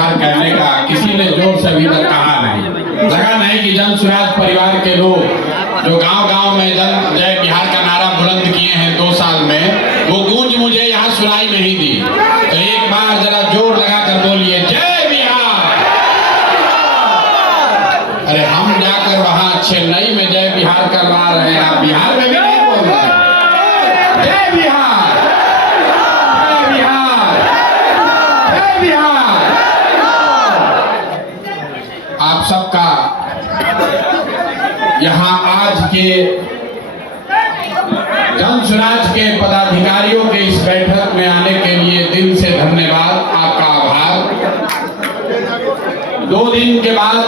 बिहार कहने का किसी ने जोर से अभी तक कहा नहीं। लगा नहीं कि जन स्वराज परिवार के लोग जो गांव-गांव में जन जय बिहार का नारा बुलंद किए हैं 2 साल में, वो गूंज मुझे यहाँ सुनाई नहीं दी। तो एक बार जरा जोर लगा कर बोलिए जय बिहार। अरे हम जाकर वहां चेन्नई में जय बिहार करवा रहे हैं, आप बिहार में भी नहीं बोल रहे हैं। जय बिहार, जय बिहार, जय बिहार। आप सबका यहाँ आज के जन स्वराज के पदाधिकारियों के इस बैठक में आने के लिए दिल से धन्यवाद, आपका आभार। 2 दिन के बाद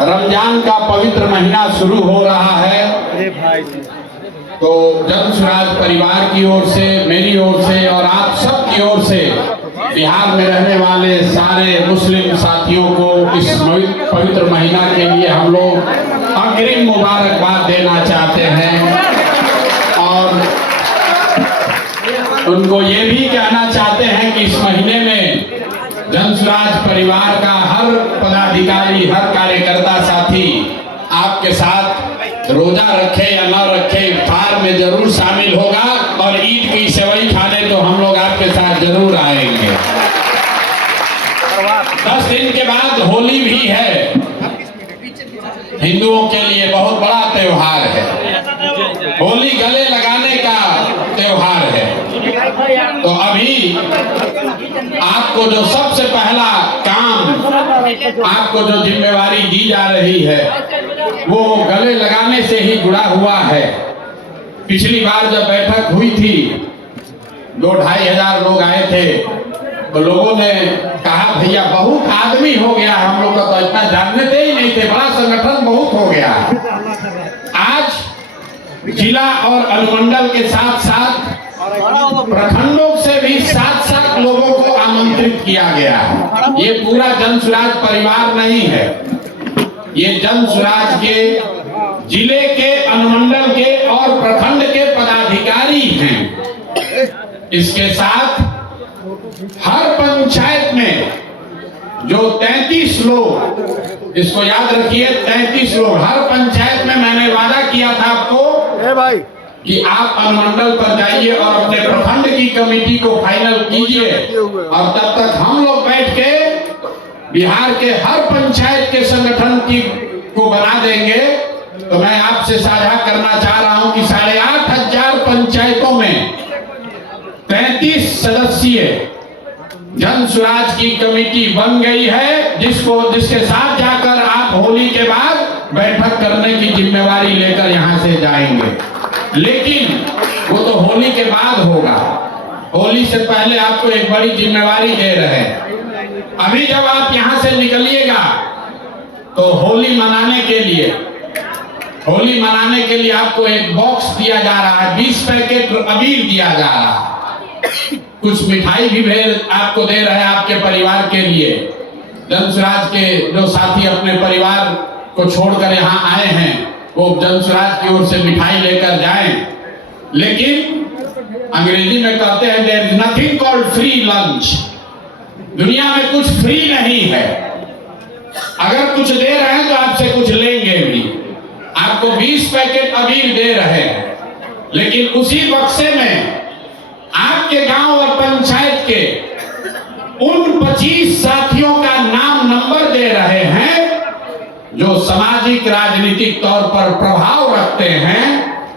रमजान का पवित्र महीना शुरू हो रहा है, तो जन स्वराज परिवार की ओर से, मेरी ओर से और आप सब की ओर से बिहार में रहने वाले सारे मुस्लिम साथियों को इस पवित्र महीना के लिए हम लोग अग्रिम मुबारकबाद देना चाहते हैं और उनको ये भी कहना चाहते हैं कि इस महीने में जन स्वराज परिवार का हर पदाधिकारी, हर कार्यकर्ता साथी आपके साथ रोजा रखे या न रखे इफ्तार में जरूर शामिल होगा और ईद की सेवई खाने तो हम लोग आपके साथ जरूर आएंगे। 10 दिन के बाद होली भी है, हिंदुओं के लिए बहुत बड़ा त्योहार है। होली गले लगाने का त्योहार है। तो अभी आपको जो सबसे पहला काम, आपको जो जिम्मेवारी दी जा रही है वो गले लगाने से ही जुड़ा हुआ है। पिछली बार जब बैठक हुई थी 2-2.5 हजार लोग आए थे, तो लोगों ने कहा भैया बहुत आदमी हो गया, हम लोग का तो इतना जानते ही नहीं थे, बड़ा संगठन बहुत हो गया। आज जिला और अनुमंडल के साथ साथ प्रखंडों से भी 7 लोगों को आमंत्रित किया गया है। ये पूरा जन स्वराज परिवार नहीं है, ये जन स्वराज के जिले के, अनुमंडल के और प्रखंड के पदाधिकारी हैं। इसके साथ हर पंचायत में जो 33 लोग, इसको याद रखिए 33 लोग, हर पंचायत में मैंने वादा किया था आपको भाई कि आप अनुमंडल पर जाइए और अपने प्रखंड की कमेटी को फाइनल कीजिए और तब तक हम लोग बैठ के बिहार के हर पंचायत के संगठन को बना देंगे। तो मैं आपसे साझा करना चाह रहा हूं कि 8,500 पंचायतों में 33 सदस्यीय जन स्वराज की कमेटी बन गई है, जिसके साथ जाकर आप होली के बाद बैठक करने की जिम्मेवारी लेकर यहां से जाएंगे। लेकिन वो तो होली के बाद होगा, होली से पहले आपको एक बड़ी जिम्मेवारी दे रहे हैं। अभी जब आप यहां से निकलिएगा तो होली मनाने के लिए आपको एक बॉक्स दिया जा रहा है, 20 पैकेट अबीर दिया जा रहा है, कुछ मिठाई भी आपको दे रहे हैं आपके परिवार के लिए। जन स्वराज के जो साथी अपने परिवार को छोड़कर यहाँ आए हैं वो जन स्वराज की ओर से मिठाई लेकर जाएं। लेकिन अंग्रेजी में कहते हैं there is nothing called free lunch. दुनिया में कुछ फ्री नहीं है, अगर कुछ दे रहे हैं तो आपसे कुछ लेंगे भी। आपको 20 पैकेट अबीर दे रहे हैं, लेकिन उसी बक्से में आपके गांव और पंचायत के उन 25 साथियों का नाम नंबर दे रहे हैं जो सामाजिक राजनीतिक तौर पर प्रभाव रखते हैं,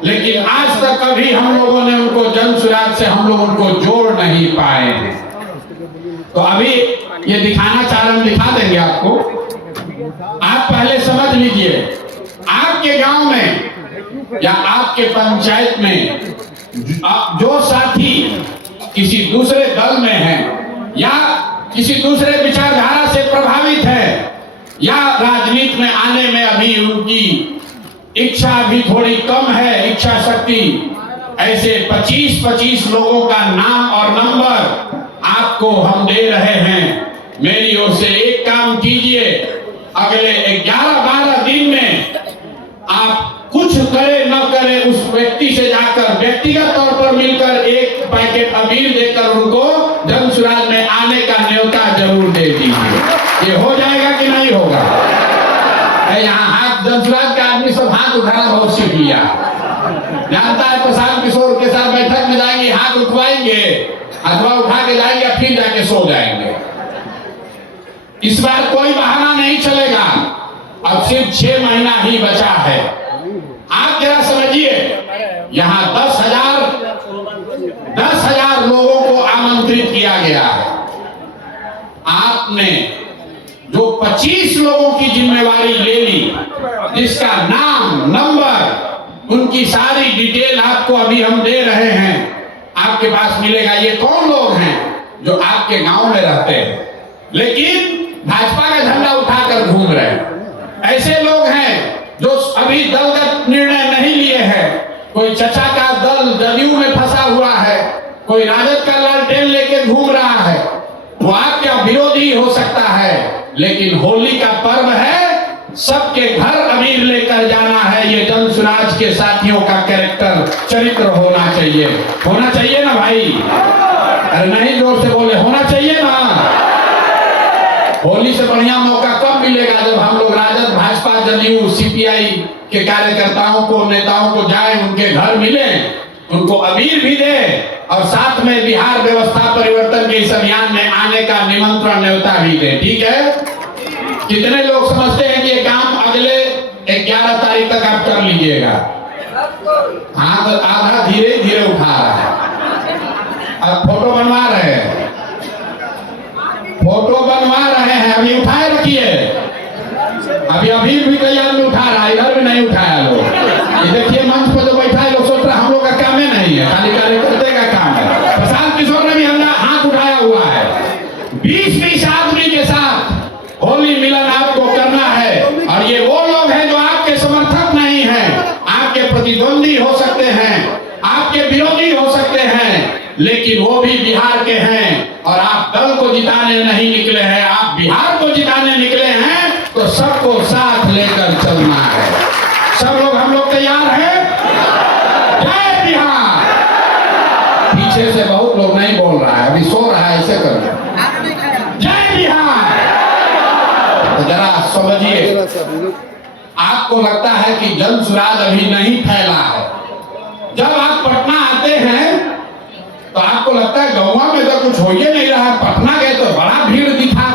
लेकिन आज तक कभी हम लोगों ने उनको जन स्वराज से हम लोग उनको जोड़ नहीं पाए हैं। तो अभी ये दिखाना चाह रहे, हम दिखा देंगे आपको। आप पहले समझ लीजिए, आपके गांव में या आपके पंचायत में जो साथी किसी दूसरे दल में हैं या किसी दूसरे विचारधारा से प्रभावित है या राजनीति में आने में अभी उनकी इच्छा भी थोड़ी कम है, इच्छा शक्ति, ऐसे 25 लोगों का नाम और नंबर आपको हम दे रहे हैं। मेरी ओर से एक काम कीजिए, अगले 11-12 दिन में आप कुछ करे न करे उस व्यक्ति से जाकर व्यक्तिगत तौर पर मिलकर एक पैकेट अबीर देकर उनको जन स्वराज में आने का न्योता जरूर दे दीजिए। ये हो जाएगा कि नहीं होगा? यहाँ हाथ जनसुराज के आदमी सब हाथ उठाना बहुत सीख लिया। जानता है प्रशांत किशोर के साथ बैठक में जाएंगे, हाथ उठवाएंगे, अथवा उठा के जाएंगे, फिर जाके सो जाएंगे। इस बार कोई बहाना नहीं चलेगा। अब सिर्फ 6 महीना ही बचा है। आप जरा समझिए, यहाँ 10,000 लोगों को आमंत्रित किया गया है। आपने जो 25 लोगों की जिम्मेवारी ले ली, जिसका नाम, नंबर, उनकी सारी डिटेल आपको अभी हम दे रहे हैं, आपके पास मिलेगा। ये कौन लोग हैं जो आपके गांव में रहते हैं लेकिन भाजपा का झंडा उठाकर घूम रहे हैं? ऐसे लोग हैं जो अभी दलगत निर्णय नहीं लिए हैं। कोई चचा का दल जदयू में फंसा हुआ है, कोई राजद का लालटेन लेके घूम रहा है। वो आपका विरोधी हो सकता है, लेकिन होली का पर्व है, सबके घर अबीर लेकर जाना है। ये जनसुराज के साथियों का कैरेक्टर, चरित्र होना चाहिए। होना चाहिए ना भाई? अरे नहीं, जोर से बोले, होना चाहिए ना? होली से बढ़िया मौका कब मिलेगा? जब हम लोग राजद, भाजपा, जदयू, सीपीआई के कार्यकर्ताओं को, नेताओं को जाएं, उनके घर मिलें, उनको अबीर भी दे और साथ में बिहार व्यवस्था परिवर्तन के इस अभियान में आने का निमंत्रण, न्योता भी दे। ठीक है? कितने लोग समझते हैं कि ये काम अगले 11 तारीख तक आप कर लीजिएगा? हाँ, तो आधा धीरे धीरे उठा रहा है। अब फोटो बनवा रहे हैं, अभी उठाए रखिए। अभी भी कई आदमी उठा रहा है, इधर भी नहीं उठाया लोग। ये देखिए मंच पर जो बैठा है, लोग सोच रहे हम लोग का काम ही नहीं है, खाली कार्यकर्ता का काम है। प्रशांत किशोर ने भी हमला हाथ उठाया हुआ है। 20-20 आदमी के साथ होली मिलन आपको करना है। और ये वो लोग हैं जो आपके समर्थक नहीं हैं, आपके प्रतिद्वंदी हो सकते हैं, आपके विरोधी हो सकते हैं, लेकिन वो भी बिहार के हैं। और आप दल को जिताने नहीं निकले हैं, आप बिहार को जिताने निकले हैं। तो सबको साथ लेकर चलना है। सब लोग, हम लोग तैयार हैं? जय बिहार। पीछे से बहुत लोग नहीं बोल रहा है, अभी सो रहा है, ऐसे कर जय बिहार। तो जरा समझिए, आपको लगता है कि जनसुराज अभी नहीं फैला है। जब आप पटना आते हैं तो आपको लगता है गौवा में तो कुछ हो ही नहीं रहा है, पटना गए तो बड़ा भीड़ दिखा,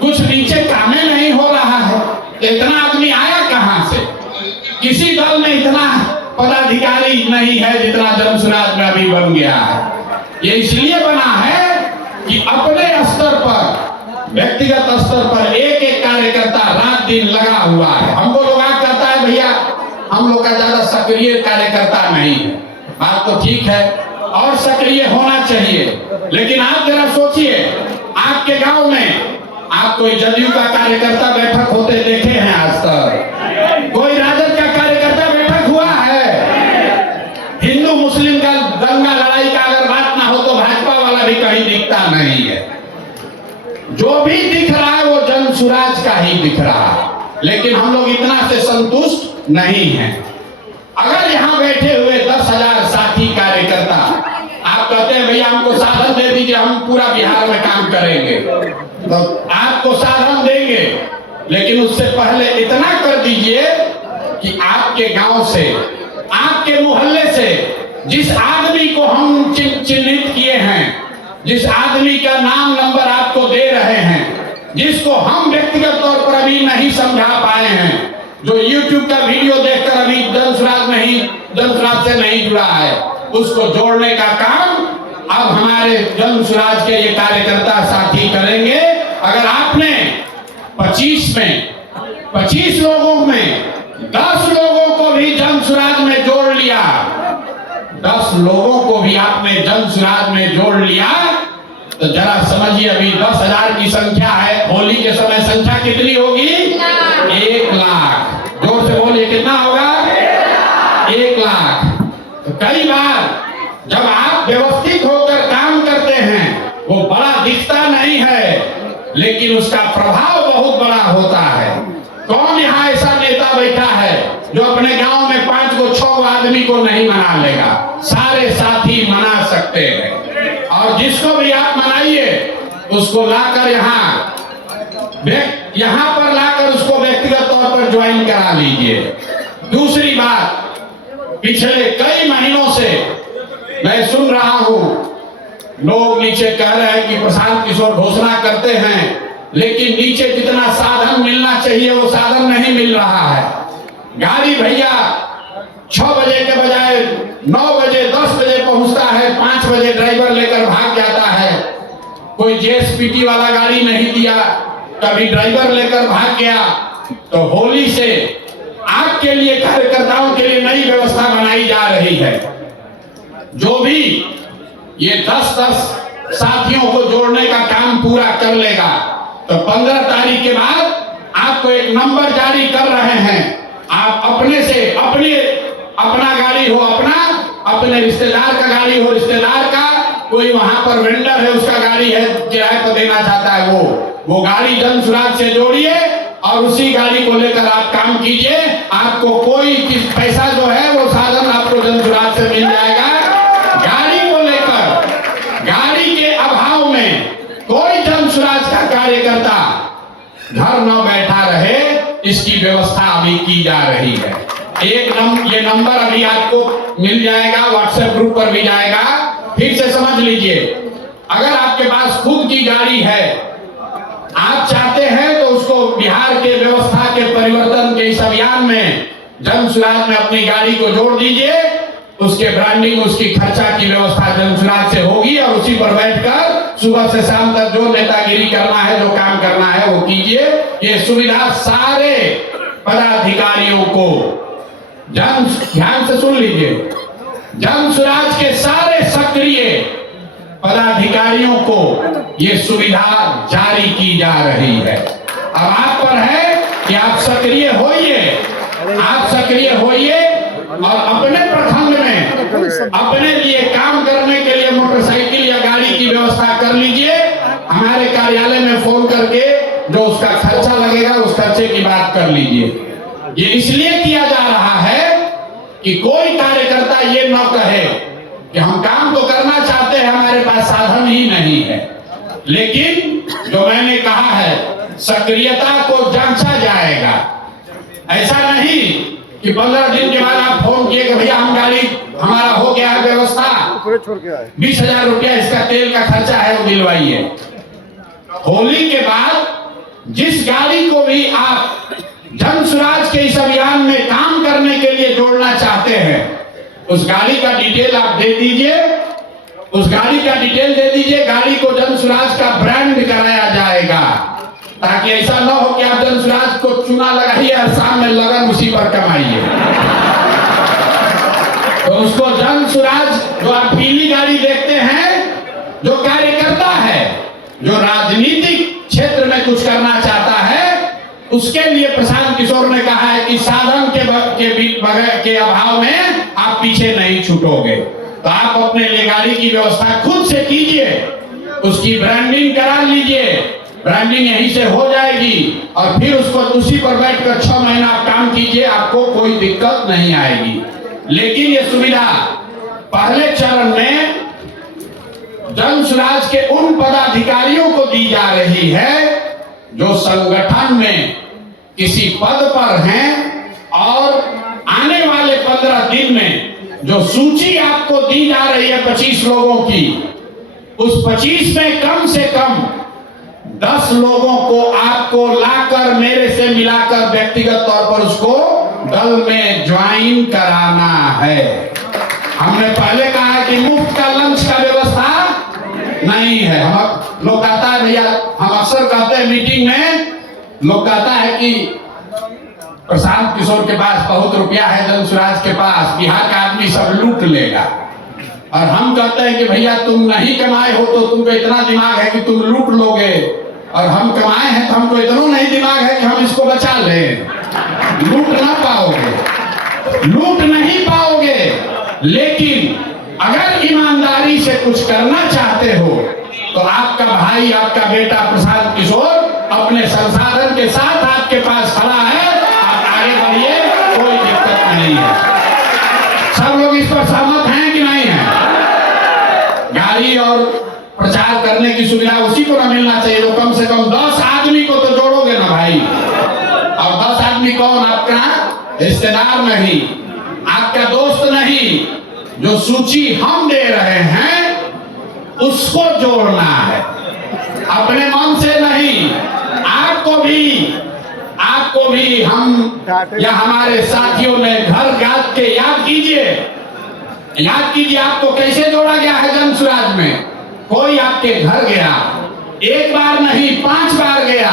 कुछ नीचे कामें नहीं हो रहा है। इतना आदमी आया कहां से? किसी दल में इतना पदाधिकारी नहीं है जितना जनसुराज में अभी बन गया है। ये इसलिए बना है कि अपने स्तर पर, व्यक्तिगत स्तर पर एक एक कार्यकर्ता रात दिन लगा हुआ है। हमको लोग कहता है भैया हम लोग का ज्यादा सक्रिय कार्यकर्ता नहीं है। बात तो ठीक है, और सक्रिय होना चाहिए, लेकिन आप जरा सोचिए, आपके गांव में आप कोई जदयू का कार्यकर्ता बैठक होते देखे हैं आज तक? कोई राजद का कार्यकर्ता बैठक हुआ है? हिंदू मुस्लिम का दंगा लड़ाई का अगर बात ना हो तो भाजपा वाला भी कहीं दिखता नहीं है। जो भी दिख रहा है वो जनसुराज का ही दिख रहा है, लेकिन हम लोग इतना से संतुष्ट नहीं हैं। अगर यहाँ बैठे हुए 10,000 साथी कार्यकर्ता आप कहते हैं भैया हमको साधन दे दीजिए, हम पूरा बिहार में काम करेंगे, तो आपको साधन देंगे, लेकिन उससे पहले इतना कर दीजिए कि आपके गांव से, आपके मोहल्ले से जिस आदमी को हम चिन्हित किए हैं, जिस आदमी का नाम नंबर आपको दे रहे हैं, जिसको हम व्यक्तिगत तौर पर अभी नहीं समझा पाए हैं, जो YouTube का वीडियो देखकर अभी जनसुराज से नहीं जुड़ा है, उसको जोड़ने का काम अब हमारे जनसुराज के ये कार्यकर्ता साथी करेंगे। अगर आपने 25 लोगों में 10 लोगों को भी जनसुराज में जोड़ लिया, 10 लोगों को भी आपने जनसुराज में जोड़ लिया, तो जरा समझिए अभी 10,000 की संख्या है, होली के समय संख्या कितनी होगी? 1 लाख। जोर से बोलिए, कितना होगा? 1 लाख। तो कई बार जब आप व्यवस्थित होकर काम करते हैं, वो बड़ा दिखता नहीं है, लेकिन उसका प्रभाव बहुत बड़ा होता है। कौन यहाँ ऐसा नेता बैठा है जो अपने गांव में 5 को 6 आदमी को नहीं मना लेगा? सारे साथी मना सकते हैं, और जिसको भी आप मनाइए उसको लाकर यहाँ पर लाकर उसको व्यक्तिगत तौर पर ज्वाइन करा लीजिए। दूसरी बात, पिछले कई महीनों से मैं सुन रहा हूं, लोग नीचे कह रहे हैं कि प्रशांत किशोर घोषणा करते हैं, लेकिन नीचे जितना साधन मिलना चाहिए वो साधन नहीं मिल रहा है। गाड़ी भैया 6 बजे के बजाय 9 बजे 10 बजे पहुंचता है, 5 बजे ड्राइवर लेकर भाग जाता है। कोई जेएसपीटी वाला गाड़ी नहीं दिया, कभी ड्राइवर लेकर भाग गया। तो होली से आपके लिए, कार्यकर्ताओं के लिए नई व्यवस्था बनाई जा रही है। जो भी ये 10-10 साथियों को जोड़ने का काम पूरा कर लेगा तो 15 तारीख के बाद आपको एक नंबर जारी कर रहे हैं। आप अपने से अपना गाड़ी हो अपने रिश्तेदार का गाड़ी हो रिश्तेदार का, कोई वहां पर वेंडर है उसका गाड़ी है किराए पर देना चाहता है, वो गाड़ी जन सुराज से जोड़िए और उसी गाड़ी को लेकर आप काम कीजिए। आपको कोई पैसा जो है वो साधन आपको जन सुराज से मिल जाएगा। गाड़ी को लेकर, गाड़ी के अभाव में कोई जन सुराज का कार्यकर्ता घर न बैठा रहे, इसकी व्यवस्था अभी की जा रही है। ये नंबर अभी आपको मिल जाएगा, व्हाट्सएप ग्रुप पर भी जाएगा। फिर से समझ लीजिए, अगर आपके पास खुद की गाड़ी है, आप चाहते हैं तो उसको बिहार के व्यवस्था के परिवर्तन के इस अभियान में जन सुराज में अपनी गाड़ी को जोड़ दीजिए। उसके ब्रांडिंग, उसकी खर्चा की व्यवस्था जन सुराज से होगी और उसी पर बैठकर सुबह से शाम तक जो नेतागिरी करना है, जो काम करना है वो कीजिए। ये सुविधा सारे पदाधिकारियों को, ध्यान से सुन लीजिए, जन सुराज के सारे सक्रिय पदाधिकारियों को ये सुविधा जारी की जा रही है। अब आप पर है कि आप सक्रिय होइए और अपने प्रखंड में अपने लिए काम करने के लिए मोटरसाइकिल या गाड़ी की व्यवस्था कर लीजिए। हमारे कार्यालय में फोन करके जो उसका खर्चा लगेगा उस खर्चे की बात कर लीजिए। ये इसलिए किया जा रहा है कि कोई कार्यकर्ता ये न कहे कि हम काम तो करना चाहते हैं, हमारे पास साधन ही नहीं है। लेकिन जो मैंने कहा है, सक्रियता को जांचा जाएगा। ऐसा नहीं कि 15 दिन के बाद आप फोन किए कि भैया हम गाड़ी, हमारा हो गया है व्यवस्था, 20,000 रुपया इसका तेल का खर्चा है वो दिलवाइए। होली के बाद जिस गाड़ी को भी आप जन सुराज के इस अभियान में काम करने के लिए जोड़ना चाहते हैं, उस गाड़ी का डिटेल आप दे दीजिए, गाड़ी को जन सुराज का ब्रांड कराया जाएगा, ताकि ऐसा न हो कि आप जन सुराज को चुना लगाइए और शाम में लगन उसी पर कमाइए। तो उसको जन सुराज, जो आप पीली गाड़ी देखते हैं, जो कार्यकर्ता है, जो राजनीतिक क्षेत्र में कुछ करना चाहता है, उसके लिए प्रशांत किशोर ने कहा है कि साधन के अभाव में आप पीछे नहीं छूटोगे। तो आप अपने लिए गाड़ी की व्यवस्था खुद से कीजिए, उसकी ब्रांडिंग करा लीजिए, ब्रांडिंग यहीं से हो जाएगी और फिर उसको उसी पर बैठकर 6 महीना आप काम कीजिए, आपको कोई दिक्कत नहीं आएगी। लेकिन ये सुविधा पहले चरण में जन सुराज के उन पदाधिकारियों को दी जा रही है जो संगठन में किसी पद पर हैं और आने वाले 15 दिन में जो सूची आपको दी जा रही है 25 लोगों की, उस 25 में कम से कम 10 लोगों को आपको लाकर मेरे से मिलाकर व्यक्तिगत तौर पर उसको दल में ज्वाइन कराना है। हमने पहले कहा है कि मुफ्त का लंच का व्यवस्था नहीं है। हम लोग कहता है भैया, हम अक्सर कहते हैं मीटिंग में, लोग कहता है कि प्रशांत किशोर के पास बहुत रुपया है, जन सुराज के पास, बिहार का आदमी सब लूट लेगा। और हम कहते हैं कि भैया तुम नहीं कमाए हो तो तुमको इतना दिमाग है कि तुम लूट लोगे, और हम कमाए हैं तो हमको इतना नहीं दिमाग है कि हम इसको बचा लें। लूट ना पाओगे, लूट नहीं पाओगे, लेकिन अगर ईमानदारी से कुछ करना चाहते हो तो आपका भाई, आपका बेटा प्रशांत किशोर अपने संसाधन के साथ आपके पास खड़ा है, आप आगे बढ़िए, कोई दिक्कत नहीं है। सब लोग इस पर सहमत हैं कि नहीं है? गाड़ी और प्रचार करने की सुविधा उसी को ना मिलना चाहिए। तो कम से कम 10 आदमी को तो जोड़ोगे ना भाई। और 10 आदमी कौन? आपका रिश्तेदार नहीं, आपका दोस्त नहीं, जो सूची हम दे रहे हैं उसको जोड़ना है, अपने मन से नहीं। आपको भी हम या हमारे साथियों ने घर जाके के याद कीजिए आपको कैसे जोड़ा गया है जन सुराज में। कोई आपके घर गया, एक बार नहीं 5 बार गया,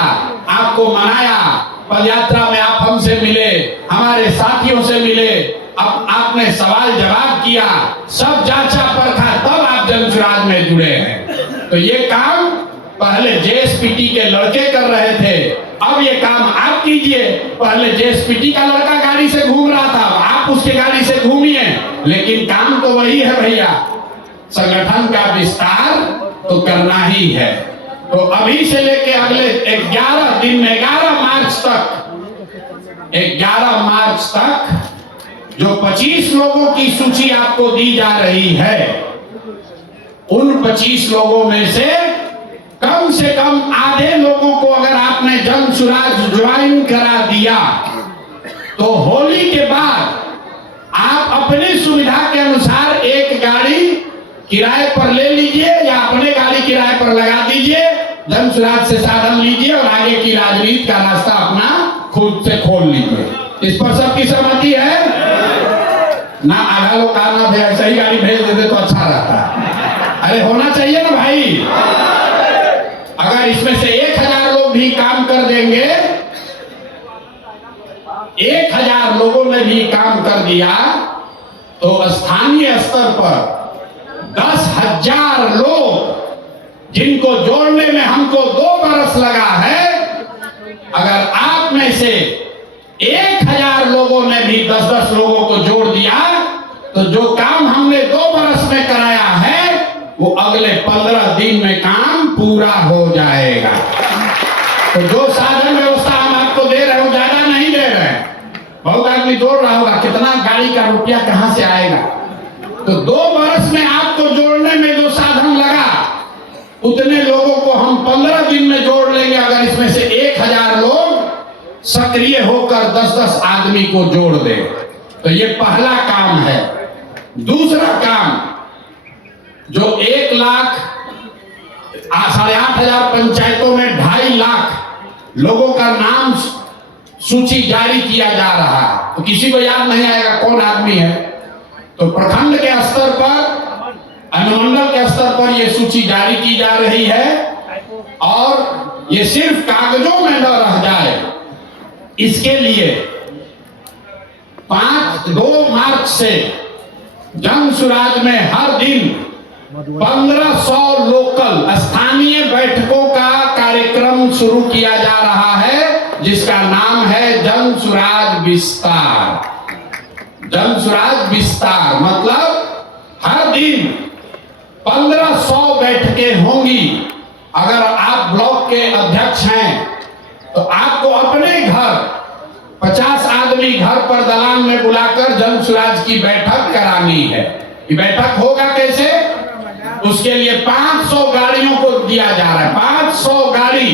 आपको मनाया, पदयात्रा में आप हमसे मिले, हमारे साथियों से मिले, अब आपने सवाल जवाब किया, सब जांचा परखा, तब आप जन सुराज में जुड़े हैं। तो ये काम पहले जेएसपीटी के लड़के कर रहे थे, अब ये काम आप कीजिए। पहले जेएसपीटी का लड़का गाड़ी से घूम रहा था, आप उसकी गाड़ी से घूमिए, लेकिन काम तो वही है भैया। संगठन का विस्तार तो करना ही है। तो अभी से लेके अगले 11 दिन में 11 मार्च तक जो 25 लोगों की सूची आपको दी जा रही है, उन 25 लोगों में से कम आधे लोगों को अगर आपने जन सुराज ज्वाइन करा दिया तो होली के बाद आप अपनी सुविधा के अनुसार एक गाड़ी किराए पर ले लीजिए या अपने गाड़ी किराए पर लगा दीजिए, जन सुराज से साधन लीजिए और आगे की राजनीति का रास्ता अपना खुद से खोल लीजिए। इस पर सबकी सहमति है ना? आधा लोग आना भेज, सही गाड़ी भेज देते तो अच्छा रहता। अरे होना चाहिए ना भाई। अगर इसमें से 1000 लोग भी काम कर देंगे, 1000 लोगों ने भी काम कर दिया, तो स्थानीय स्तर पर 10,000 लोग जिनको जोड़ने में हमको 2 बरस लगा है, अगर आप में से 1000 लोगों ने भी 10-10 लोगों को जोड़ दिया, तो जो काम हमने 2 बरस में कराया है वो अगले 15 दिन में काम पूरा हो जाएगा। तो जो साधन व्यवस्था हम आपको दे रहे हो, ज्यादा नहीं दे रहे हैं। बहुत आदमी जोड़ रहा होगा, कितना गाड़ी का रुपया कहां से आएगा? तो 2 बरस में आपको जोड़ने में जो साधन लगा, उतने लोगों को हम 15 दिन में जोड़ लेंगे, अगर इसमें से 1000 लोग सक्रिय होकर 10-10 आदमी को जोड़ दे। तो ये पहला काम है। दूसरा काम, जो 1 लाख 8,500 पंचायतों में 2.5 लाख लोगों का नाम सूची जारी किया जा रहा है, तो किसी को याद नहीं आएगा कौन आदमी है। तो प्रखंड के स्तर पर, अनुमंडल के स्तर पर यह सूची जारी की जा रही है, और ये सिर्फ कागजों में न रह जाए, इसके लिए 2 मार्च से जन सुराज में हर दिन 1500 लोकल स्थानीय बैठकों का कार्यक्रम शुरू किया जा रहा है, जिसका नाम है जन सुराज विस्तार। जन सुराज विस्तार मतलब हर दिन 1500 बैठकें होंगी। अगर आप ब्लॉक के अध्यक्ष हैं तो आपको अपने घर 50 आदमी घर पर दलान में बुलाकर जन सुराज की बैठक करानी है। ये बैठक होगा कैसे? उसके लिए 500 गाड़ियों को दिया जा रहा है। 500 गाड़ी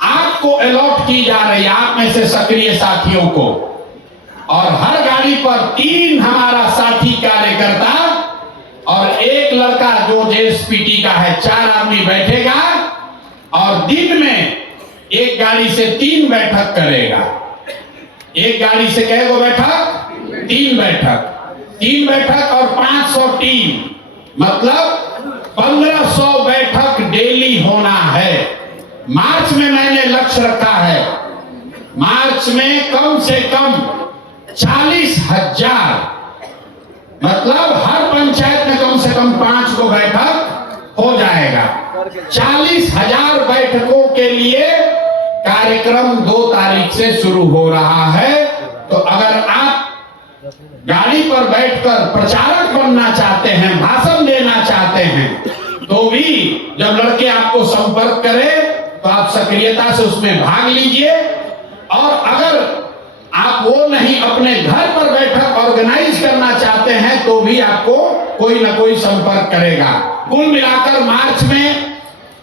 आपको अलॉट की जा रही है, आप में से सक्रिय साथियों को, और हर गाड़ी पर 3 हमारा साथी कार्यकर्ता और 1 लड़का जो जेएसपीटी का है, 4 आदमी बैठेगा और दिन में एक गाड़ी से 3 बैठक करेगा। एक गाड़ी से कई गो बैठक? 3 बैठक। 3 बैठक और 500 टीम, मतलब 1500 बैठक डेली होना है। मार्च में मैंने लक्ष्य रखा है, मार्च में कम से कम 40,000, मतलब हर पंचायत में कम से कम 5 को बैठक हो जाएगा। 40,000 बैठकों के लिए कार्यक्रम 2 तारीख से शुरू हो रहा है। तो अगर आप गाड़ी पर बैठकर प्रचारक बनना चाहते हैं, भाषण देना चाहते हैं, तो भी जब लड़के आपको संपर्क करें तो आप सक्रियता से उसमें भाग लीजिए। और अगर आप वो नहीं, अपने घर पर बैठक ऑर्गेनाइज करना चाहते हैं, तो भी आपको कोई ना कोई संपर्क करेगा। कुल मिलाकर मार्च में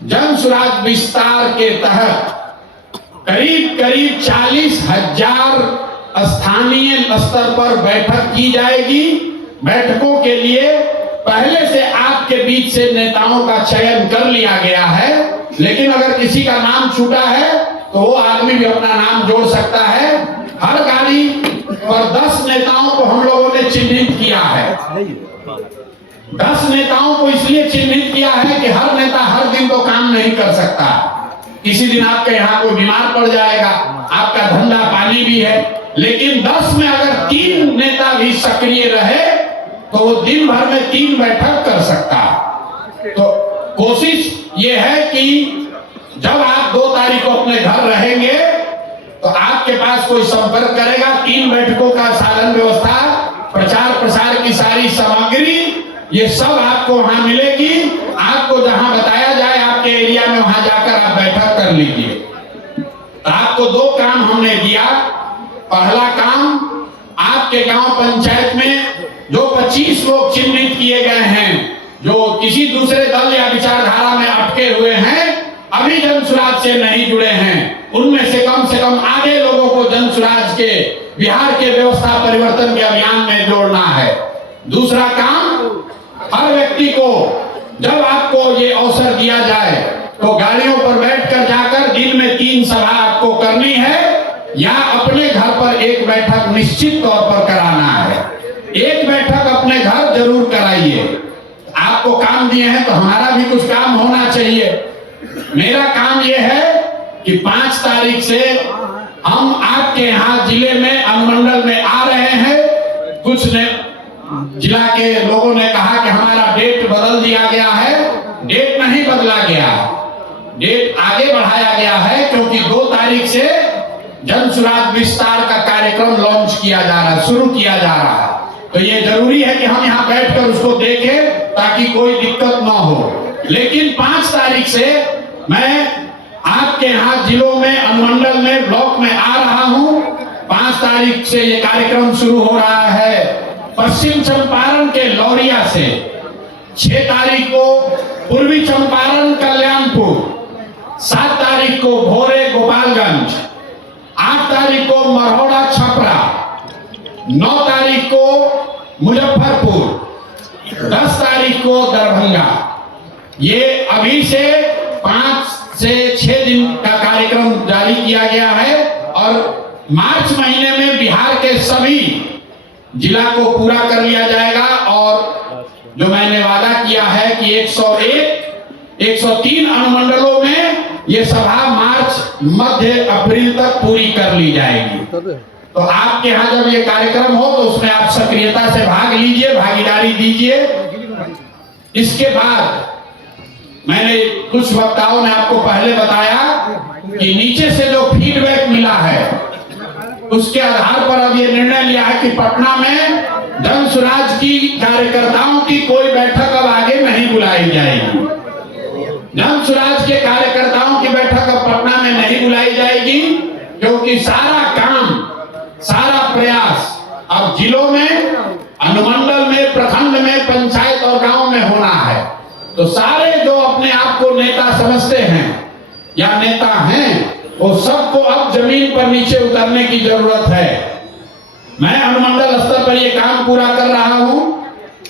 जन सुराज विस्तार के तहत करीब करीब 40,000 स्थानीय स्तर पर बैठक की जाएगी। बैठकों के लिए पहले से आपके बीच से नेताओं का चयन कर लिया गया है, लेकिन अगर किसी का नाम छूटा है तो वो आदमी भी अपना नाम जोड़ सकता है। हर गाड़ी पर 10 नेताओं को हम लोगों ने चिन्हित किया है। 10 नेताओं को इसलिए चिन्हित किया है कि हर नेता हर दिन तो काम नहीं कर सकता। किसी दिन आपके यहाँ कोई बीमार पड़ जाएगा, आपका धंधा पानी भी है, लेकिन 10 में अगर 3 नेता भी सक्रिय रहे तो वो दिन भर में 3 बैठक कर सकता। तो कोशिश ये है कि जब आप 2 तारीख को अपने घर रहेंगे तो आपके पास कोई संपर्क करेगा। 3 बैठकों का साधन व्यवस्था, प्रचार प्रसार की सारी सामग्री, ये सब आपको वहां मिलेगी। आपको जहां बताया जाए आपके एरिया में, वहां जाकर आप बैठक कर लीजिए। आपको 2 काम हमने दिया। पहला काम, आपके गांव पंचायत में जो 25 लोग चिन्हित किए गए हैं, जो किसी दूसरे दल या विचारधारा में अटके हुए हैं, अभी जन सुराज से नहीं जुड़े हैं, उनमें से कम आधे लोगों को जन सुराज के बिहार के व्यवस्था परिवर्तन के अभियान में जोड़ना है। दूसरा काम, हर व्यक्ति को जब आपको ये अवसर दिया जाए तो गाड़ियों पर बैठकर जाकर दिन में 3 सभा आपको करनी है, या अपने घर पर एक बैठक निश्चित तौर पर कराना है। एक बैठक अपने घर जरूर कराइए। आपको काम दिए हैं तो हमारा भी कुछ काम होना चाहिए। मेरा काम यह है कि 5 तारीख से हम आपके यहाँ जिले में अनुमंडल में आ रहे हैं। कुछ ने जिला के लोगों ने कहा कि हमारा डेट बदल दिया गया है। डेट नहीं बदला गया, डेट आगे बढ़ाया गया है, क्योंकि 2 तारीख से जन सुराज विस्तार का कार्यक्रम लॉन्च किया जा रहा है, शुरू किया जा रहा है। तो ये जरूरी है कि हम यहाँ बैठकर उसको देखें ताकि कोई दिक्कत ना हो। लेकिन 5 तारीख से मैं आपके यहाँ जिलों में, अनुमंडल में, ब्लॉक में आ रहा हूँ। 5 तारीख से ये कार्यक्रम शुरू हो रहा है पश्चिम चंपारण के लौरिया से। 6 तारीख को पूर्वी चंपारण कल्याणपुर, 7 तारीख को भोरे गोपालगंज, 8 तारीख को मरौड़ा छपरा, 9 तारीख को मुजफ्फरपुर, 10 तारीख को दरभंगा। ये अभी से 5 से 6 दिन का कार्यक्रम जारी किया गया है और मार्च महीने में बिहार के सभी जिला को पूरा कर लिया जाएगा। और जो मैंने वादा किया है कि 103 अनुमंडलों में ये सभा मार्च मध्य अप्रैल तक पूरी कर ली जाएगी। तो आपके यहाँ जब ये कार्यक्रम हो तो उसमें आप सक्रियता से भाग लीजिए, भागीदारी दीजिए। इसके बाद मैंने कुछ वक्ताओं ने आपको पहले बताया कि नीचे से जो फीडबैक मिला है उसके आधार पर अब ये निर्णय लिया है कि पटना में जन सुराज की कार्यकर्ताओं की कोई बैठक अब आगे नहीं बुलाई जाएगी। जन सुराज के कार्यकर्ताओं की बैठक अब पटना में नहीं बुलाई जाएगी, क्योंकि सारा काम, सारा प्रयास अब जिलों में, अनुमंडल में, प्रखंड में, पंचायत और गांव में होना है। तो सारे जो अपने आप को नेता समझते हैं या नेता हैं, वो सबको अब जमीन पर नीचे उतरने की जरूरत है। मैं अनुमंडल स्तर पर ये काम पूरा कर रहा हूं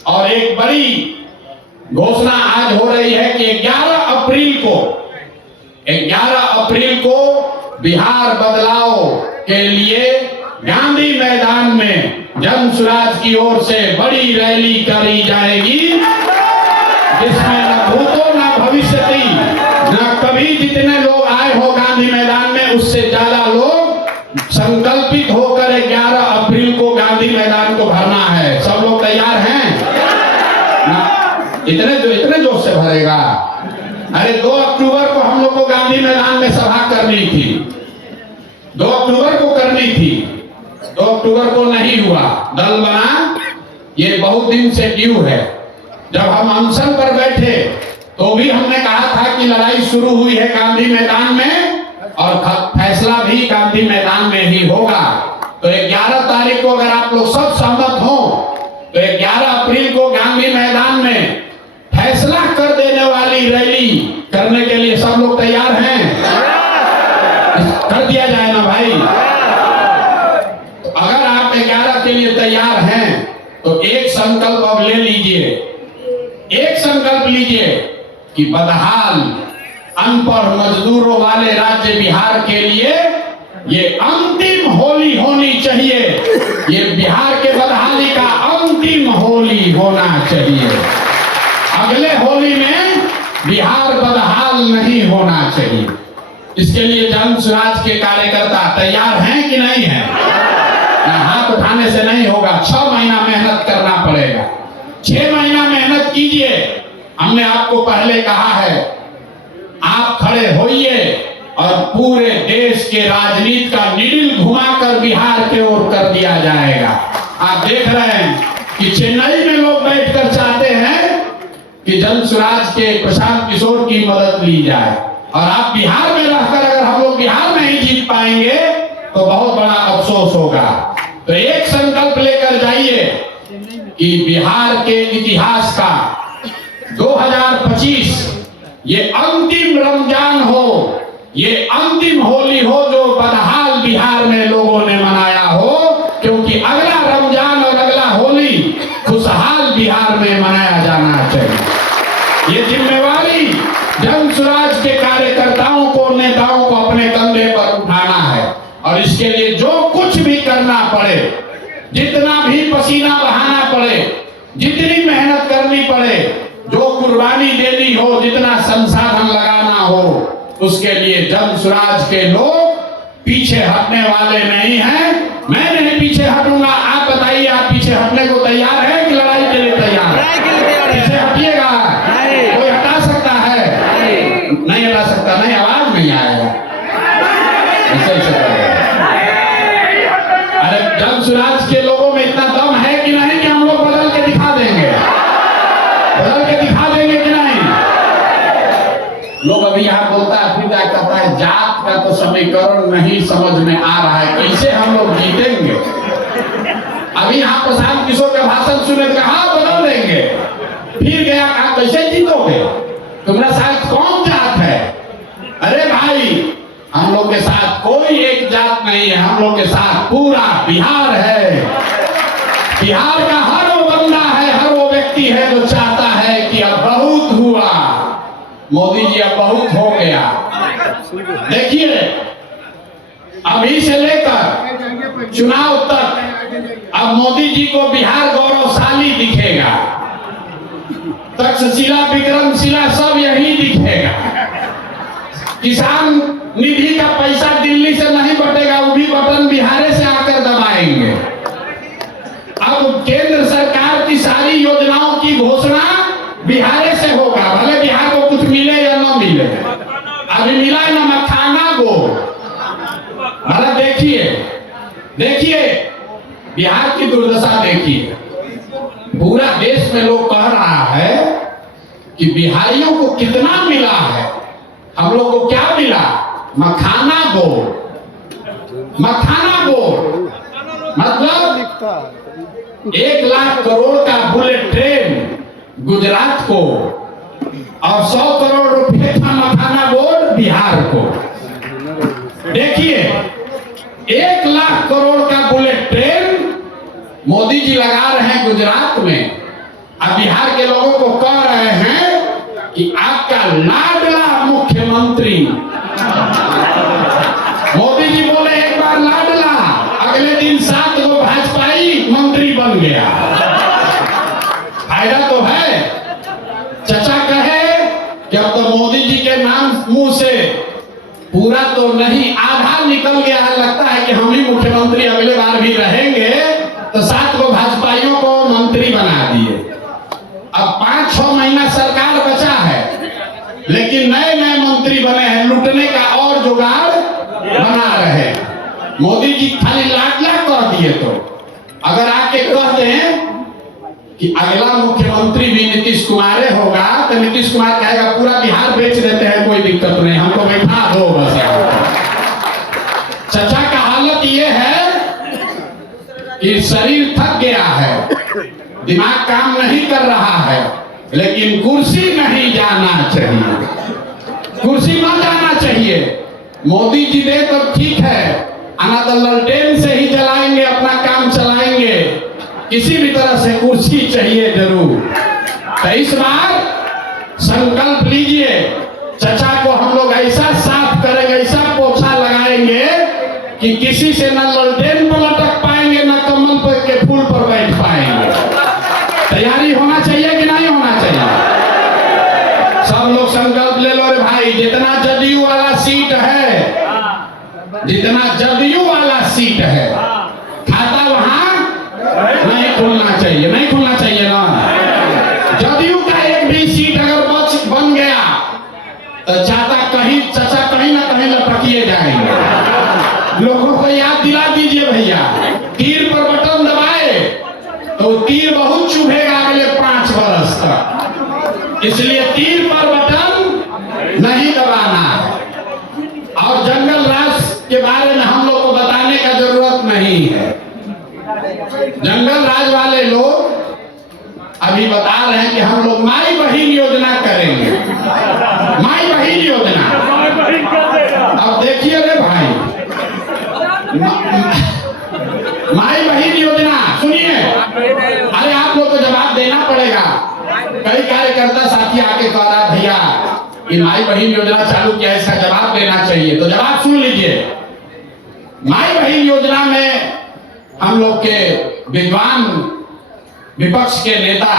और एक बड़ी घोषणा आज हो रही है कि 11 अप्रैल को बिहार बदलाव के लिए गांधी मैदान में जन सुराज की ओर से बड़ी रैली करी जाएगी, जिसमें न भूतो न भविष्यति, न कभी जितने लोग आए हो गांधी मैदान में उससे ज्यादा लोग संकल्पित होकर 11 अप्रैल को गांधी मैदान को भरना है। सब लोग तैयार हैं? इतने जोश से भरेगा। अरे 2 अक्टूबर को हम लोग को गांधी मैदान में सभा करनी थी, 2 अक्टूबर को करनी थी, 2 अक्टूबर को नहीं हुआ। दल बना, ये बहुत दिन से ड्यू है। जब हम अनशन पर बैठे तो भी हमने कहा था कि लड़ाई शुरू हुई है गांधी मैदान में और फैसला भी गांधी मैदान में ही होगा। तो 11 तारीख को अगर आप लोग सब सहमत हो तो 11 अप्रैल को गांधी मैदान बड़ी रैली करने के लिए सब लोग तैयार हैं? कर दिया जाए ना भाई। तो अगर आप 11 के लिए तैयार हैं तो एक संकल्प अब ले लीजिए, एक संकल्प लीजिए कि बदहाल अनपढ़ मजदूरों वाले राज्य बिहार के लिए ये अंतिम होली होनी चाहिए। ये बिहार के बदहाली का अंतिम होली होना चाहिए। अगले होली में बिहार बदहाल नहीं होना चाहिए। इसके लिए जन स्वराज के कार्यकर्ता तैयार हैं कि नहीं है? हाथ उठाने से नहीं होगा, 6 महीना मेहनत करना पड़ेगा। 6 महीना मेहनत कीजिए। हमने आपको पहले कहा है, आप खड़े होइए और पूरे देश के राजनीति का निडिल घुमाकर बिहार के ओर कर दिया जाएगा। आप देख रहे हैं कि चेन्नई में लोग बैठकर चाहते हैं कि जन स्वराज के प्रशांत किशोर की मदद ली जाए, और आप बिहार में रहकर अगर हम लोग बिहार में नहीं जीत पाएंगे तो बहुत बड़ा अफसोस होगा। तो एक संकल्प लेकर जाइए कि बिहार के इतिहास का 2025 ये अंतिम रमजान हो, ये अंतिम होली हो जो बदहाल बिहार में लोगों ने मनाया हो, क्योंकि अगला रमजान और अगला होली खुशहाल बिहार में मनाया जाना चाहिए। ये जिम्मेवारी जन स्वराज के कार्यकर्ताओं को, नेताओं को अपने कंधे पर उठाना है, और इसके लिए जो कुछ भी करना पड़े, जितना भी पसीना बहाना पड़े, जितनी मेहनत करनी पड़े, जो कुर्बानी देनी हो, जितना संसाधन लगाना हो, उसके लिए जन स्वराज के लोग पीछे हटने वाले नहीं हैं। मैं नहीं पीछे हटूंगा। आप बताइए, आप पीछे हटने को तैयार है कि लड़ाई के लिए तैयार है? पीछे हटिएगा? कोई हटा सकता है? नहीं हटा सकता। नहीं, आवाज नहीं आएगा। अरे जन स्वराज के लोगों में इतना दम है कि नहीं कि हम लोग बदल के दिखा देंगे? बदल के दिखा देंगे कि नहीं? लोग अभी यहाँ बोलता है, फिर क्या कहता है, जात का तो समीकरण नहीं समझ में आ रहा है, कैसे हम लोग जीतेंगे? अभी यहाँ प्रशांत किशोर का भाषण सुने कहा बदल देंगे, फिर गया कहा कैसे जीतोगे? तुम्हारा साथ कौन जात है? अरे भाई, हम लोग के साथ कोई एक जात नहीं है, हम लोग के साथ पूरा बिहार है। बिहार का हर वो बंदा है, हर वो व्यक्ति है जो चाहता है कि अब बहुत हुआ, मोदी जी अब बहुत हो गया। देखिए, अभी से लेकर चुनाव तक अब मोदी जी को बिहार गौरवशाली दिखेगा। तक्षशिला, विक्रमशिला सब यही दिखेगा। किसान निधि का पैसा दिल्ली से नहीं बटेगा, वो भी बटन बिहार से आकर दबाएंगे। अब केंद्र सरकार की सारी योजनाओं की घोषणा बिहार से होगा, भले बिहार को कुछ मिले या न मिले। अभी मिला है ना मखाना को, भला देखिए, देखिए बिहार की दुर्दशा देखिए। पूरा देश में लोग कह रहा है कि बिहारियों को कितना मिला है, हम लोग को क्या मिला? मखाना बोर्ड। मखाना बोर्ड मतलब 1 लाख करोड़ का बुलेट ट्रेन गुजरात को, और 100 करोड़ रुपए का मखाना बोर्ड बिहार को। देखिए, 1 लाख करोड़ का बुलेट ट्रेन मोदी जी लगा रहे हैं गुजरात में, अब बिहार के लोगों को कह रहे हैं कि आपका लाडला मुख्यमंत्री। मोदी जी बोले एक बार लाडला, अगले दिन 7 को भाजपाई मंत्री बन गया। फायदा तो है। चचा कहे कि अब तो मोदी जी के नाम मुंह से पूरा तो नहीं, आधा निकल गया है, लगता है कि हम ही मुख्यमंत्री अगले बार भी रहेंगे, तो 7 को भाजपाइयों को मंत्री बना दिए। अब 5-6 महीना सरकार बचा है, लेकिन नए नए मंत्री बने हैं, लूटने का और जुगाड़ बना रहे। मोदी जी खाली लाडला कर दिए, तो अगर आके कहते हैं कि अगला मुख्यमंत्री भी नीतीश कुमार होगा, तो नीतीश कुमार कहेगा पूरा बिहार बेच देते हैं, कोई दिक्कत नहीं, हमको बैठा दो बस। चचा का हालत ये है कि शरीर थक गया है, दिमाग काम नहीं कर रहा है, लेकिन कुर्सी नहीं जाना चाहिए, कुर्सी मत जाना चाहिए। मोदी जी दे तो ठीक है, आना तो ललटेन से ही जलाएंगे, अपना काम चलाएंगे, किसी भी तरह से कुर्सी चाहिए जरूर। तो इस बार संकल्प लीजिए, चचा को हम लोग ऐसा साफ करेंगे, ऐसा पोछा लगाएंगे कि किसी से न ललटेन पर लटक पाएंगे, न कमल पर के फूल पर बैठ पाएंगे। तैयारी होना चाहिए कि नहीं होना चाहिए? सब लोग संकल्प ले लो रे भाई। जितना जदयू वाला सीट है, जितना जदयू वाला सीट है, खाता वहां नहीं खुलना चाहिए, नहीं खुलना चाहिए ना। जदयू का एक भी सीट अगर बन गया तो चाचा कहीं ना कहीं लटकिए जाएंगे। लोगों को याद दिला दीजिए भैया, तीर पर बटन दबाए तो तीर बहुत चुभेगा अगले 5 वर्ष तक, इसलिए तीर पर बटन नहीं दबाना। और जंगल राज के बारे में हम लोग को बताने का जरूरत नहीं है। जंगल राज वाले लोग अभी बता रहे हैं कि हम लोग माई बहिन योजना करेंगे, माई बहिन योजना। अब देखिए रे भाई, माई बहिन योजना सुनिए, अरे आप लोग को जवाब देना पड़ेगा। कई कार्यकर्ता साथी आके कह रहा भैया ये माई बहिन योजना चालू किया, इसका जवाब देना चाहिए। तो जवाब सुन लीजिए। माई बहिन योजना में हम लोग के विद्वान विपक्ष के नेता,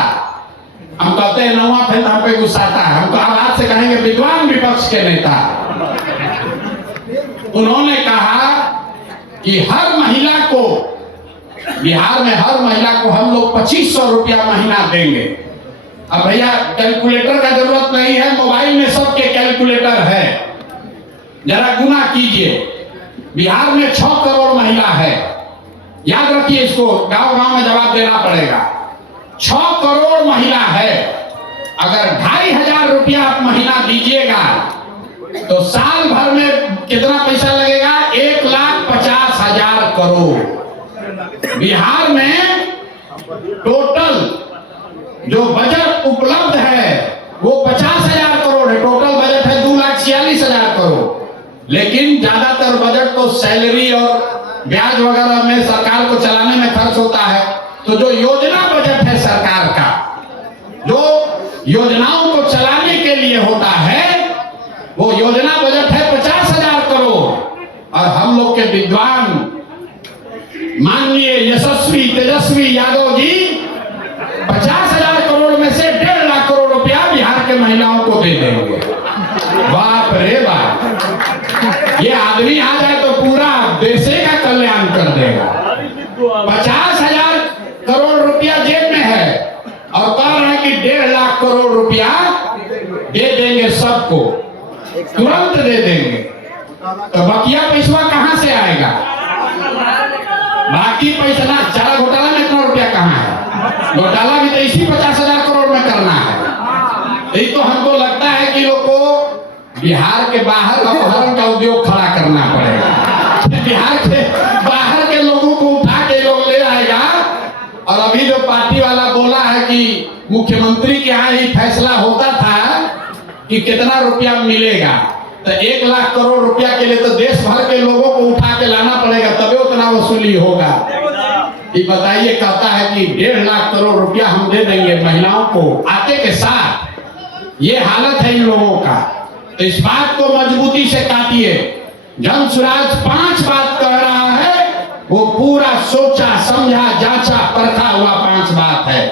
हम कहते हैं नौवा फिर हम पे गुस्सा आता है, हमको आवाज से कहेंगे विद्वान विपक्ष के नेता, उन्होंने कहा कि हर महिला को, बिहार में हर महिला को हम लोग 2500 रुपया महीना देंगे। अब भैया कैलकुलेटर का जरूरत नहीं है, मोबाइल में सबके कैलकुलेटर है, जरा गुना कीजिए। बिहार में 6 करोड़ महिला है, याद रखिए इसको, गांव गांव में जवाब देना पड़ेगा। 6 करोड़ महिला है, अगर 2500 रुपया आप महीना दीजिएगा तो साल भर में कितना पैसा लगेगा? 1,50,000 करोड़। बिहार में टोटल जो बजट उपलब्ध है वो 50,000 करोड़ है। टोटल बजट है 2,46,000 करोड़, लेकिन ज्यादातर बजट तो सैलरी और ब्याज वगैरह में सरकार को चलाने में खर्च होता है। तो जो योजना बजट है सरकार का, जो योजनाओं को चलाने के लिए होता है, वो योजना बजट है 50,000 करोड़। और हम लोग के विद्वान माननीय यशस्वी तेजस्वी यादव जी 50,000 करोड़ में से 1.5 लाख करोड़ रुपया बिहार के महिलाओं को दे देंगे। बाप रे बाप, ये आदमी आ जाए तो पूरा देश का कल्याण कर देगा। 50,000 करोड़ रुपया जेब में है और कह रहे हैं कि 1.5 लाख करोड़ रुपया दे देंगे, सबको तुरंत दे देंगे। तो बकिया पैसा कहां से आएगा? बाकी पैसा ना, चारा घोटाला में इतना रुपया कहां है? घोटाला भी तो इसी 50,000 करोड़ में करना है। यही तो हमको लगता है कि लोग को बिहार के बाहर अपहरण का उद्योग खड़ा करना पड़ेगा। बिहार के बाहर के लोगों को उठा के लोग ले आएगा। और अभी जो पार्टी वाला बोला है कि मुख्यमंत्री के यहाँ ही फैसला होता था कि कितना रुपया मिलेगा, तो 1 लाख करोड़ रुपया के लिए तो देश भर के लोगों को उठा के लाना पड़ेगा, तभी उतना वसूली होगा। ये बताइए, कहता है कि 1.5 लाख करोड़ रुपया हम दे देंगे महिलाओं को आते के साथ। ये हालत है इन लोगों का। तो इस बात को मजबूती से काटिए। जन सुराज 5 बात कह रहा है, वो पूरा सोचा समझा जांचा परखा हुआ 5 बात है।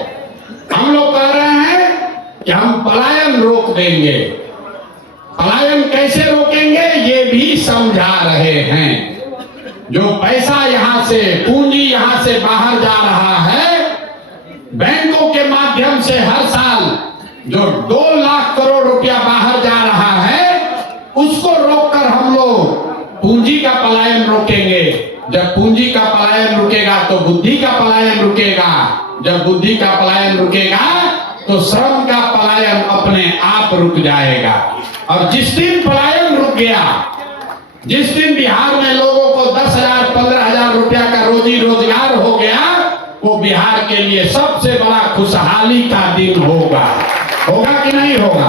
हम लोग कह रहे हैं कि हम पलायन रोक देंगे। पलायन कैसे रोकेंगे ये भी समझा रहे हैं। जो पैसा यहां से, पूंजी यहां से बाहर जा रहा है, बैंकों के माध्यम से हर साल जो 2 लाख करोड़ रुपया बाहर जा रहा है, उसको रोककर हम लोग पूंजी का पलायन रोकेंगे। जब पूंजी का पलायन रुकेगा तो बुद्धि का पलायन रुकेगा। जब बुद्धि का पलायन रुकेगा तो श्रम का पलायन अपने आप रुक जाएगा। और जिस दिन पलायन रुक गया, जिस दिन बिहार में लोगों को 10,000 15,000 रुपया का रोजी रोजगार हो गया, वो बिहार के लिए सबसे बड़ा खुशहाली का दिन होगा। होगा कि नहीं होगा?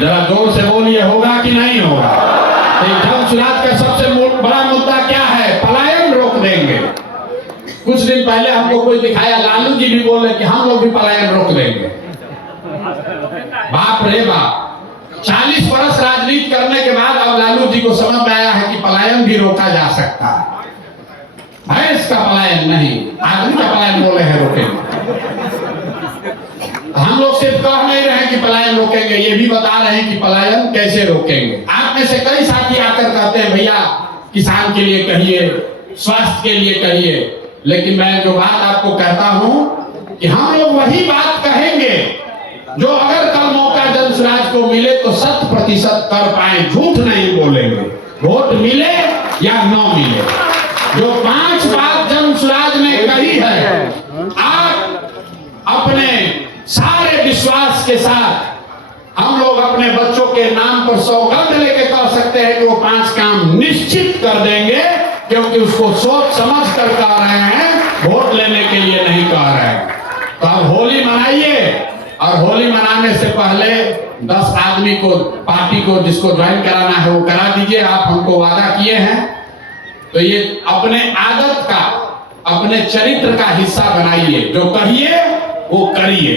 जरा जोर से बोलिए, होगा कि नहीं होगा? जन सुराज का सबसे बड़ा मुद्दा क्या है? पलायन रोक देंगे। कुछ दिन पहले हमको कोई दिखाया, लालू जी भी बोले कि हम लोग भी पलायन रोक देंगे। बाप रे बाप, 40 वर्ष राजनीति करने के बाद अब लालू जी को समझ में आया है कि पलायन भी रोका जा सकता है। भैंस का पलायन नहीं, आदमी का पलायन बोले हैं रोकेंगे। हम लोग सिर्फ कह नहीं रहे कि पलायन रोकेंगे, ये भी बता रहे हैं कि पलायन कैसे रोकेंगे। आप में से कई साथी आकर कहते हैं भैया किसान के लिए कहिए, स्वास्थ्य के लिए कहिए, लेकिन मैं जो बात आपको कहता हूं कि हम लोग वही बात कहेंगे जो अगर कल मौका जन सुराज को मिले तो 100% कर पाए, झूठ नहीं बोलेंगे। वोट मिले या न मिले, जो 5 बात जन सुराज ने कही है, आप अपने सारे विश्वास के साथ हम लोग अपने बच्चों के नाम पर सौगंध लेके कह सकते हैं कि वो 5 काम निश्चित कर देंगे, क्योंकि उसको सोच समझ कर कह रहे हैं, वोट लेने के लिए नहीं कह रहे हैं। तो अब होली मनाइए, और होली मनाने से पहले 10 आदमी को, पार्टी को जिसको ज्वाइन कराना है वो करा दीजिए। आप हमको वादा किए हैं, तो ये अपने आदत का, अपने चरित्र का हिस्सा बनाइए। जो कहिए वो करिए।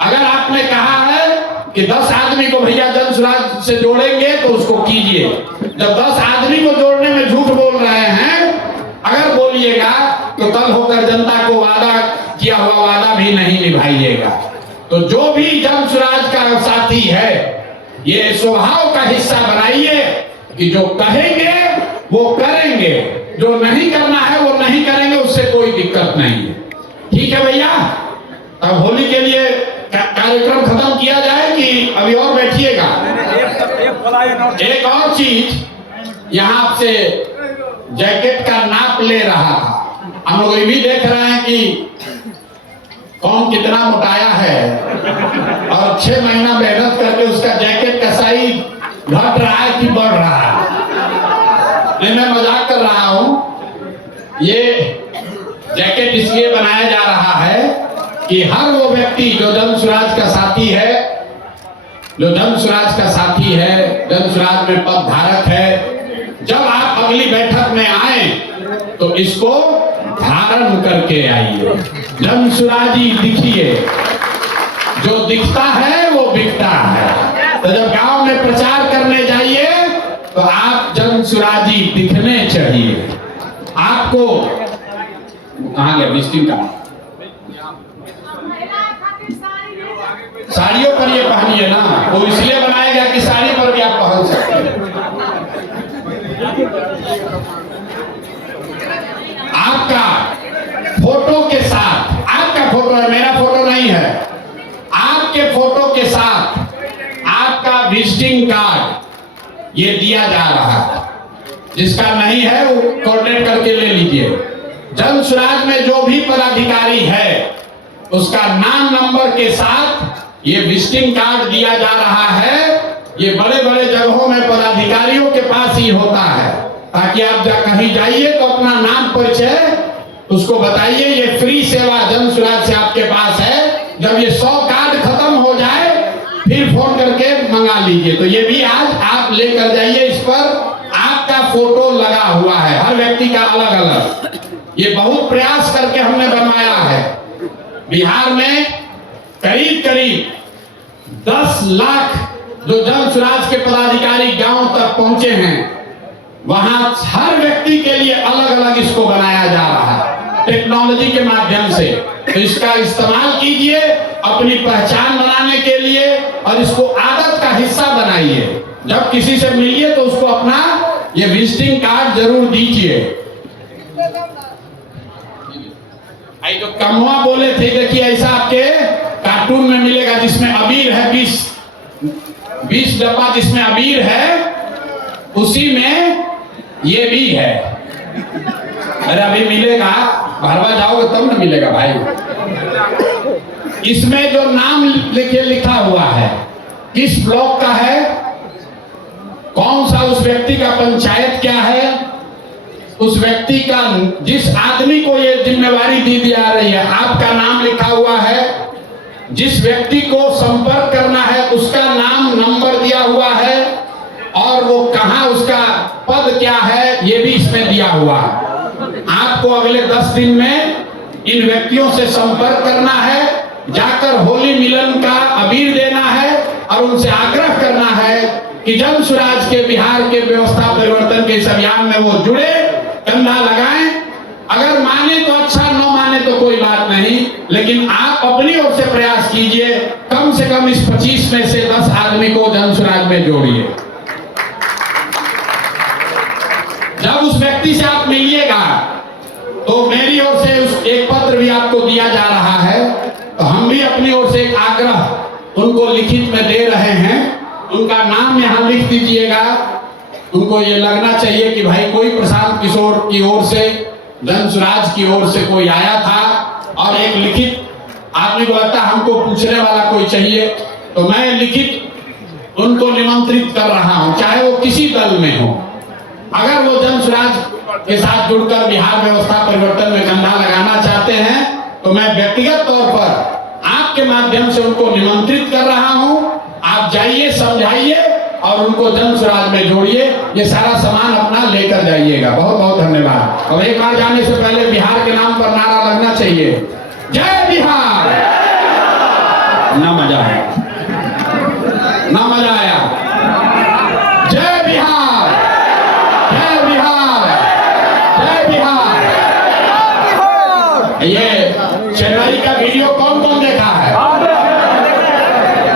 अगर आपने कहा है कि 10 आदमी को भैया जन सुराज से जोड़ेंगे तो उसको कीजिए। जब 10 आदमी को जोड़ने में झूठ बोल रहे हैं, अगर बोलिएगा तो कल होकर जनता को वादा किया हुआ वादा भी नहीं निभाइएगा। तो जो भी जन सुराज का साथी है, ये स्वभाव का हिस्सा बनाइए कि जो कहेंगे वो करेंगे, जो नहीं करना है वो नहीं करेंगे, उससे कोई दिक्कत नहीं है। ठीक है भैया? अब होली के लिए कार्यक्रम खत्म किया जाए कि अभी और बैठिएगा? एक और चीज, यहाँ आपसे जैकेट का नाप ले रहा था। हम लोग ये भी देख रहे हैं कि कौन कितना मोटाया है, और 6 महीना मेहनत करके उसका जैकेट का साइज घट रहा है कि बढ़ रहा है। मैं मजाक कर रहा हूं। ये जैकेट इसलिए बनाया जा रहा है कि हर वो व्यक्ति जो जन सुराज का साथी है, जो जन सुराज का साथी है, जन सुराज में पद धारक है, जब आप अगली बैठक में आए तो इसको धारण करके आइए। जन सुराजी दिखिए, जो दिखता है वो बिकता है। तो जब गांव में प्रचार करने जाइए तो आप जन सुराजी दिखने चाहिए। आपको कहाँ गया विजिटिंग का? साड़ियों पर ये पहनिए ना, वो इसलिए बनाएगा कि साड़ी पर भी आप पहन सकते हैं। आपका फोटो के साथ, आपका फोटो है, मेरा फोटो नहीं है, आपके फोटो के साथ आपका विजिटिंग कार्ड ये दिया जा रहा है। जिसका नहीं है वो कोऑर्डिनेट करके ले लीजिए। जन सुराज में जो भी पदाधिकारी है उसका नाम नंबर के साथ ये विजिटिंग कार्ड दिया जा रहा है। ये बड़े बड़े जगहों में पदाधिकारियों के पास ही होता है, ताकि आप कहीं जाइए तो अपना नाम परिचय उसको बताइए। ये फ्री सेवा जन सुराज से आपके पास है। जब ये 100 कार्ड खत्म हो जाए फिर फोन करके मंगा लीजिए। तो ये भी आज आप लेकर जाइए। इस पर आपका फोटो लगा हुआ है, हर व्यक्ति का अलग अलग। ये बहुत प्रयास करके हमने बनवाया है। बिहार में करीब करीब 10 लाख जो जन सुराज के पदाधिकारी गांव तक पहुंचे हैं, वहां हर व्यक्ति के लिए अलग अलग इसको बनाया जा रहा है टेक्नोलॉजी के माध्यम से। तो इसका इस्तेमाल कीजिए अपनी पहचान बनाने के लिए, और इसको आदत का हिस्सा बनाइए। जब किसी से मिलिए तो उसको अपना ये विजिटिंग कार्ड जरूर दीजिए। जो कमवा बोले थे, देखिए ऐसा आपके कार्टून में मिलेगा जिसमें अबीर है, 20 डब्बा जिसमें अबीर है, उसी में ये भी है। अरे अभी मिलेगा, भरवा जाओगे तब ना मिलेगा भाई। इसमें जो नाम लिखा हुआ है, किस ब्लॉक का है, कौन सा उस व्यक्ति का पंचायत क्या है, उस व्यक्ति का, जिस आदमी को ये जिम्मेवारी दी जा रही है, आपका नाम लिखा हुआ है, जिस व्यक्ति को संपर्क करना है उसका नाम, नंबर दिया हुआ है और वो कहाँ, उसका पद क्या है ये भी इसमें दिया हुआ है। आपको अगले 10 दिन में इन व्यक्तियों से संपर्क करना है, जाकर होली मिलन का अबीर देना है और उनसे आग्रह करना है कि जन स्वराज के बिहार के व्यवस्था परिवर्तन के इस अभियान में वो जुड़े, कंधा लगाएं। अगर माने तो अच्छा, न माने तो कोई बात नहीं, लेकिन आप अपनी ओर से प्रयास कीजिए, कम से कम इस 25 में से 10 आदमी को जन स्वराज में जोड़िए। जब उस व्यक्ति से आप मिलिएगा तो मेरी ओर से एक पत्र भी आपको दिया जा रहा है, तो हम भी अपनी ओर से एक आग्रह उनको लिखित में दे रहे हैं। उनका नाम यहाँ लिख दीजिएगा। उनको ये लगना चाहिए कि भाई कोई प्रशांत किशोर की ओर से, जन स्वराज की ओर से कोई आया था और एक लिखित, आदमी को लगता है हमको पूछने वाला कोई चाहिए, तो मैं लिखित उनको निमंत्रित कर रहा हूं, चाहे वो किसी दल में हो। अगर वो जन स्वराज के साथ जुड़कर बिहार व्यवस्था परिवर्तन में कंधा लगाना चाहते हैं तो मैं व्यक्तिगत तौर पर आपके माध्यम से उनको निमंत्रित कर रहा हूं। आप जाइए, समझाइए और उनको जन स्वराज में जोड़िए। ये सारा सामान अपना लेकर जाइएगा। बहुत बहुत धन्यवाद। और एक बार जाने से पहले बिहार के नाम पर नारा लगना चाहिए, जय बिहार। ना मजा आया, ना मजा आया। जय बिहार, जय बिहार, जय बिहार। ये चेन्नई का वीडियो कौन कौन देखा है?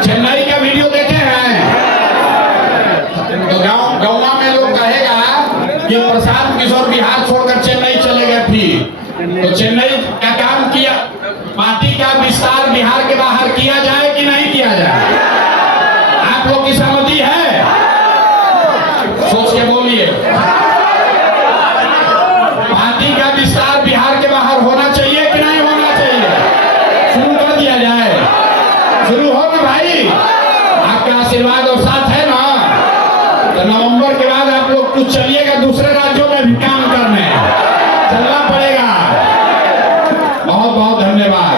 चेन्नई का वीडियो देखे हैं? तो गाँव में लोग कहेगा कि प्रशांत किशोर बिहार छोड़कर चेन्नई चले गए। फिर तो चेन्नई का काम किया, पार्टी का विस्तार बिहार के बाहर किया जाए कि नहीं किया जाए? आप लोग की सहमति है? सोच के बोलिए। पार्टी का विस्तार बिहार के बाहर होना चाहिए कि नहीं होना चाहिए? शुरू कर दिया जाए। शुरू हो ना भाई, आपका आशीर्वाद और साथ है ना? तो नवंबर के बाद आप लोग कुछ चलिएगा दूसरे राज्यों में भी काम करने, चलना पड़ेगा। बहुत बहुत धन्यवाद।